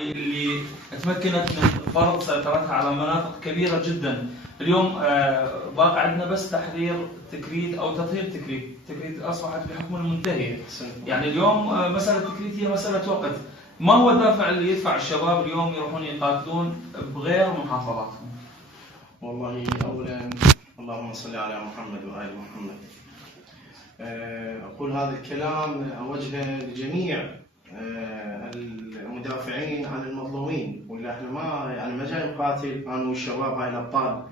الشعبي اللي تمكنت من فرض سيطرتها على مناطق كبيرة جدا. اليوم باقي عندنا بس تحرير تكريت أو تطهير تكريت. تكريت أصبحت بحكم المنتهية. يعني اليوم مسألة تكريت هي مسألة وقت. ما هو الدافع اللي يدفع الشباب اليوم يروحون يقاتلون بغير محافظاتهم؟ والله أولا اللهم صل على محمد وآل محمد. أقول هذا الكلام أوجهه لجميع المدافعين عن المظلومين، ولا احنا ما جاي نقاتل انا والشباب هاي الابطال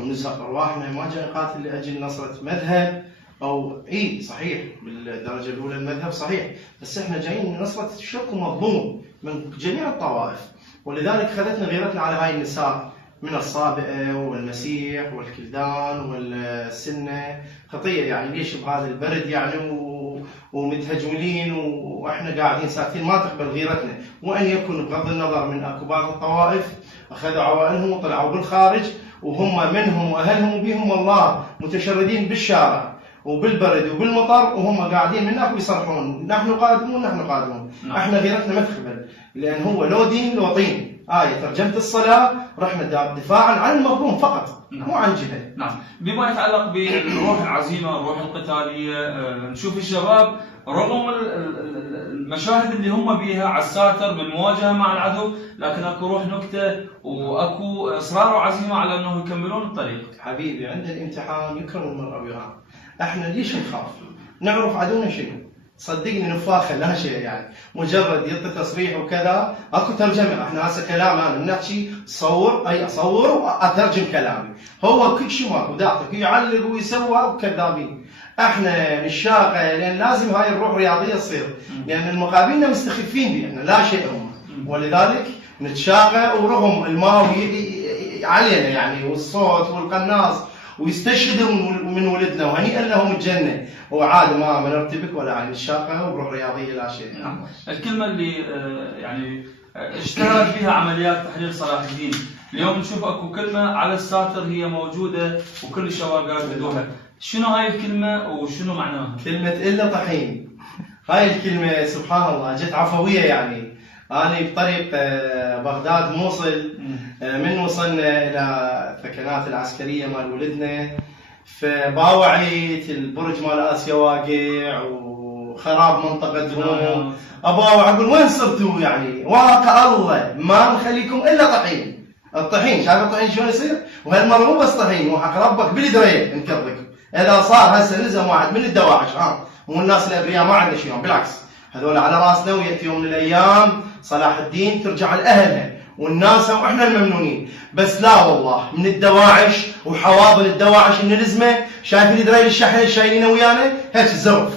ونزهق ارواحنا، ما جاي نقاتل لاجل نصره مذهب او صحيح بالدرجه الاولى المذهب صحيح، بس احنا جايين لنصره شق مظلوم من جميع الطوائف، ولذلك خذتنا غيرتنا على هاي النساء من الصابئه والمسيح والكلدان والسنه خطيه. يعني ليش بهذا البرد يعني ومتهجولين واحنا قاعدين ساكتين ما تقبل غيرتنا، وان يكون بغض النظر من اكو بعض الطوائف اخذوا عوائلهم وطلعوا بالخارج وهم منهم واهلهم وبهم الله متشردين بالشارع وبالبرد وبالمطر وهم قاعدين من هناك بيصرحون نحن قادمون نحن قادمون. احنا غيرتنا ما تقبل، لان هو لو دين لو طين. ترجمة الصلاة رحنا دفاعا عن المظلوم فقط مو عن جهة. نعم. بما يتعلق بالروح العزيمة الروح القتالية، نشوف الشباب رغم المشاهد اللي هم بيها على الساتر بالمواجهة مع العدو، لكن اكو روح نكتة واكو اصرار وعزيمة على انه يكملون الطريق. حبيبي عند الامتحان يكرم المرء بها. احنا ليش نخاف؟ نعرف عدونا شنو؟ صدقني نفاخه لا شيء، يعني مجرد يعطي تصريح وكذا اكو ترجمه. احنا هسه كلام انا بنحكي اصور واترجم كلامي، هو كل شيء ماكو داعي يعلق ويسوى وكذابين. احنا نشاقه لان لازم هاي الروح رياضيه تصير، لان المقابلين مستخفين بي، احنا لا شيء هم، ولذلك نتشاقه ورغم الماء علينا يعني والصوت والقناص ويستشهدوا من ولدنا وهنيئا لهم الجنه، وعاد ما نرتبك ولا عن الشاقه وروح رياضيه لا شيء. نعم. الكلمه اللي يعني اشتهرت فيها عمليات تحرير صلاح الدين، اليوم نشوف اكو كلمه على الساتر هي موجوده وكل الشباب يرددوها، شنو هاي الكلمه وشنو معناها؟ كلمه الا طحين. هاي الكلمه سبحان الله جت عفويه، يعني أنا بطريق بغداد موصل، من وصلنا إلى الثكنات العسكرية مال ولدنا فباوعيت البرج مال آسيا واقع وخراب منطقتهم، أباوع أقول وين صرتوا؟ يعني واقع الله ما نخليكم إلا طحين. الطحين شايف الطحين شلون يصير؟ وهالمرة مو بس طحين، وحق ربك بالدريه نكركم. إذا صار هسه نزم واحد من الدواعش والناس الأبرياء ما عندنا شيء، بالعكس هذول على راسنا، ويأتي يوم من الأيام صلاح الدين ترجع لأهلها والناس واحنا الممنونين. بس لا والله من الدواعش وحواضن الدواعش من الازمه شايفين الدرايل الشحن شايلينه ويانا هيك الزرف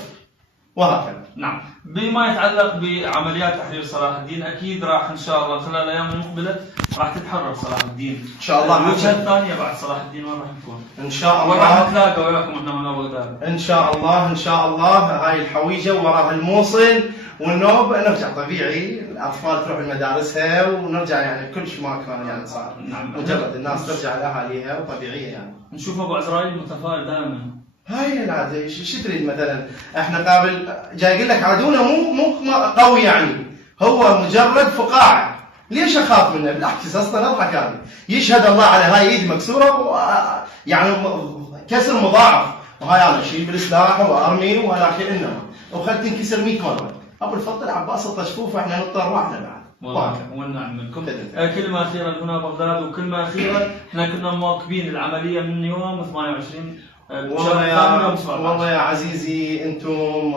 وهكذا. نعم. بما يتعلق بعمليات تحرير صلاح الدين، اكيد راح ان شاء الله خلال الايام المقبله راح تتحرر صلاح الدين ان شاء الله. الوجهه الثانيه بعد صلاح الدين وين راح نكون؟ ان شاء الله راح نتلاقى وياكم احنا من بغداد ان شاء الله. ان شاء الله هاي الحويجه وراها الموصل والنوب نرجع طبيعي، الاطفال تروح لمدارسها ونرجع يعني كل شيء ما كان يعني صار. نعم. مجرد الناس ترجع لاهاليها وطبيعيه يعني. نشوف ابو عزرائيل متفائل دائما. هاي العاده شو تريد مثلا؟ احنا قابل جاي اقول لك عدونا مو قوي، يعني هو مجرد فقاعه، ليش اخاف منه؟ بالعكس اصلا اضحك انا. يشهد الله على هاي ايدي مكسوره يعني كسر مضاعف، وهاي انا اشيل بالسلاح وارمي ولكن انما وخلت تنكسر 100 مره. ابو الفضل عباس الطشفوف احنا نضطر واحنا بعد. والله ونعم منكم. كلمه اخيره هنا بغداد، وكلمه اخيره احنا كنا مواكبين العمليه من يوم 28 والله يا عزيزي انتم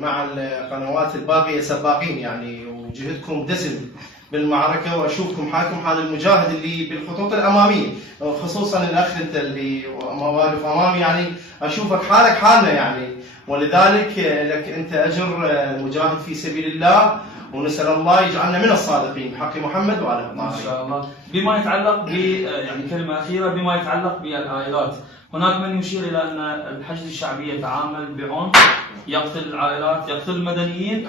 مع القنوات الباقيه سباقين يعني، وجهدكم دسم بالمعركه، واشوفكم حالكم حال المجاهد اللي بالخطوط الاماميه، خصوصا الاخ انت اللي واقف امامي، يعني اشوفك حالك حالنا يعني، ولذلك لك انت اجر المجاهد في سبيل الله، ونسال الله يجعلنا من الصادقين بحق محمد وعلى ان شاء الله. بما يتعلق ب يعني كلمه اخيره بما يتعلق بالعائلات، هناك من يشير الى ان الحشد الشعبي يتعامل بعنف، يقتل العائلات، يقتل المدنيين.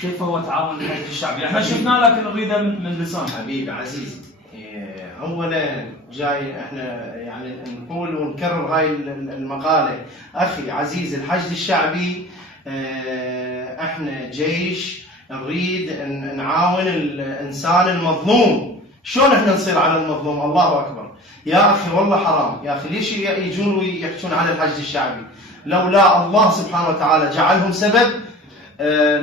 كيف هو تعامل الحشد الشعبي؟ احنا شفناه لكن نريده من لسان. حبيبي عزيزي، اولا جاي احنا يعني نقول ونكرر هاي المقاله، اخي عزيز الحشد الشعبي احنا جيش نريد ان نعاون الانسان المظلوم. شلون احنا نصير على المظلوم؟ الله اكبر يا اخي، والله حرام يا اخي. ليش يجون ويحكون على الحشد الشعبي؟ لولا الله سبحانه وتعالى جعلهم سبب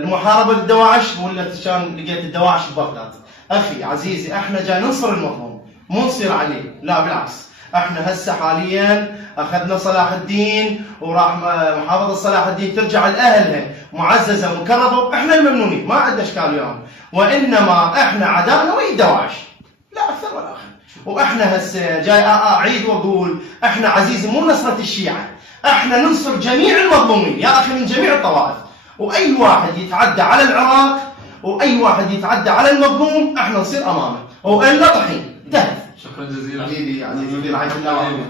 لمحاربه الدواعش، ولا كان لقيت الدواعش ببغداد. اخي عزيزي، احنا جاي ننصر المظلوم، مو نصير عليه، لا بالعكس. احنا هسه حاليا اخذنا صلاح الدين، وراح محافظه صلاح الدين ترجع لاهلها معززه مكرمه، واحنا الممنونين ما عندنا اشكال وياهم، وانما احنا عدانا ويا الدواعش، لا اكثر ولا اقل. واحنا هسه جاي اعيد واقول، احنا عزيزي مو نصره الشيعه، احنا ننصر جميع المظلومين يا اخي من جميع الطوائف، واي واحد يتعدى على العراق واي واحد يتعدى على المظلوم احنا نصير امامه، والا طحين انتهت. شكرا جزيلا حبيبي عزيزي، في رعايه الله.